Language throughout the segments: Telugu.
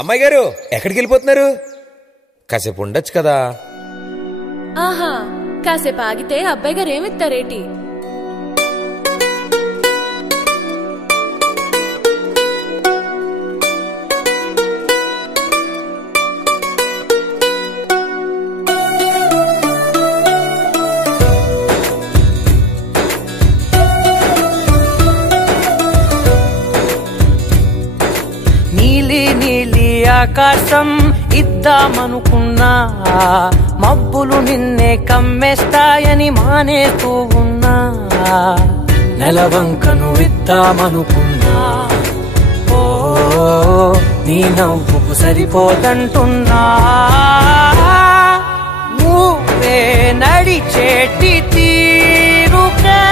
అమ్మాయి గారు ఎక్కడికి వెళ్ళిపోతున్నారు? కాసేపు ఉండొచ్చు కదా. ఆహా, కాసేపు ఆగితే అబ్బాయి గారు ఏమిస్తారేటి? నీలి నీలి ఆకాశం ఇద్దామనుకున్నా, మబ్బులు నిన్నే కమ్మేస్తాయని మానేస్తూ ఉన్నా. నెలవంకను ఇద్దామనుకున్నా, ఓ నీ నవ్వుకు సరిపోదంటున్నా. నువ్వే నడిచేటి తీరుకే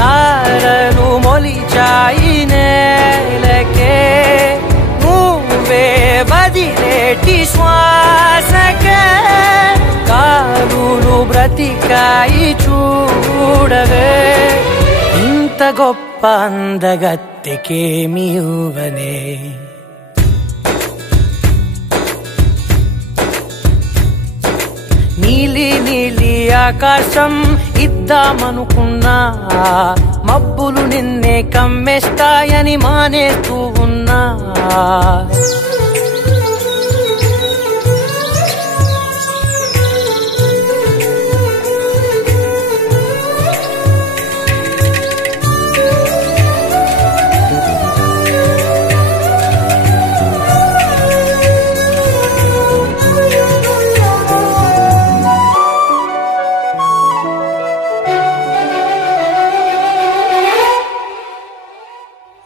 తారలు మొలిచాయి నేలకే. నువ్వే వదిలేటి శ్వాసకే కారులు బ్రతికాయి చూడవే. ఇంత గొప్ప అందగత్తెకేమి ఇవ్వనే. నీలి నీలి ఆకాశం ఇద్దామనుకున్నా, మబ్బులు నిన్నే కమ్మేస్తాయని మానేస్తూ ఉన్నా.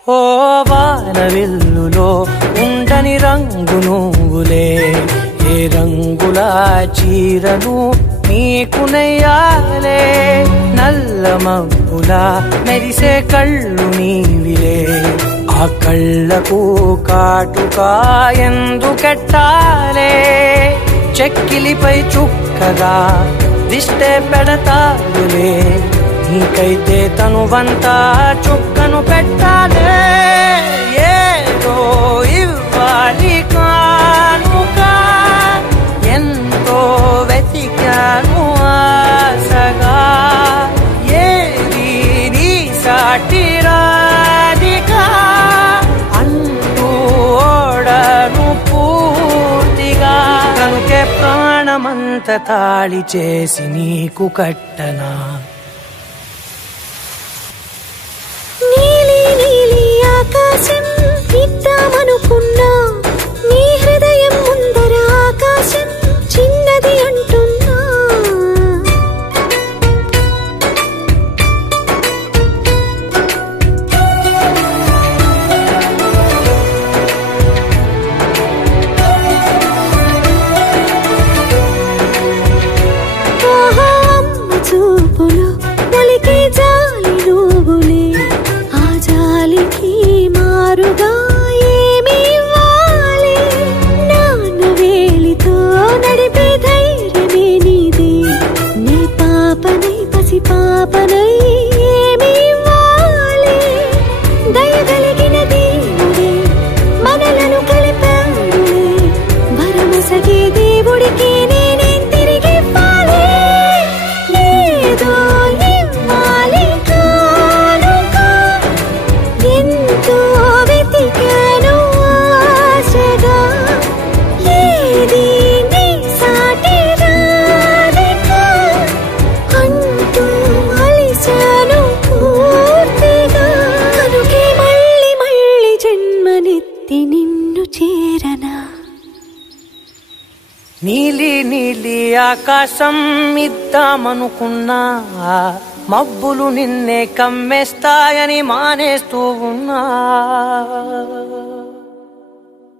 ఓ వానవిల్లులో ఉండని రంగు నువ్వులే, ఏ రంగుల చీరను నీకు నెయ్యాలే. నల్ల మబ్బులా మెరిసే కళ్ళు నీవిలే, ఆ కళ్ళకు కాటుకా ఎందుకెట్టాలే. చెక్కిలిపై చుక్కగా దిష్టే పెడతారులే, నీకైతే తనువంతా చుక్కను పెట్టాలే. ఏదో ఇవ్వాలి కానుక, ఎంతో వెతికాను ఆశగా. ఏది నీ సాటి రాధికా అంటూ ఓడను పూర్తిగా. కనుకే ప్రాణమంత తాళి చేసి నీకు కట్టనా. నీలి నీలి ఆకాశం ఇద్దామనుకున్నా, నీ హృదయం ముందర ఆకాశం చిన్నది అంటున్నా. ఓహో అమ్మ చూపులు ఒలికే జాలి నువ్వులే, ఆ జాలికి మారుగా ఏమి ఇవ్వాలి. నాన్న వేలితో నడిపే ధైర్యమే నీదే, నీ పాపనై పసి పాపనై ఏమి ఇవ్వాలి. దయగలిగిన దేవుడే మనలను కలిపాడులే, వరమసగే దేవుడికి నేనేం తిరిగివ్వాలి. ఏదో ఇవ్వాలి కానుక, ఎంతో వెతికాను ఆశగా. ఏది నీ సాటి రాధిక అంటూ అలిశాను పూర్తిగా. కనుకే మళ్ళీ మళ్ళీ జన్మనెత్తి నిన్ను చేరనా. నీలి నీలి ఆకాశం ఇద్దామనుకున్నా, మబ్బులు నిన్నే కమ్మేస్తాయని మానేస్తూ ఉన్నా.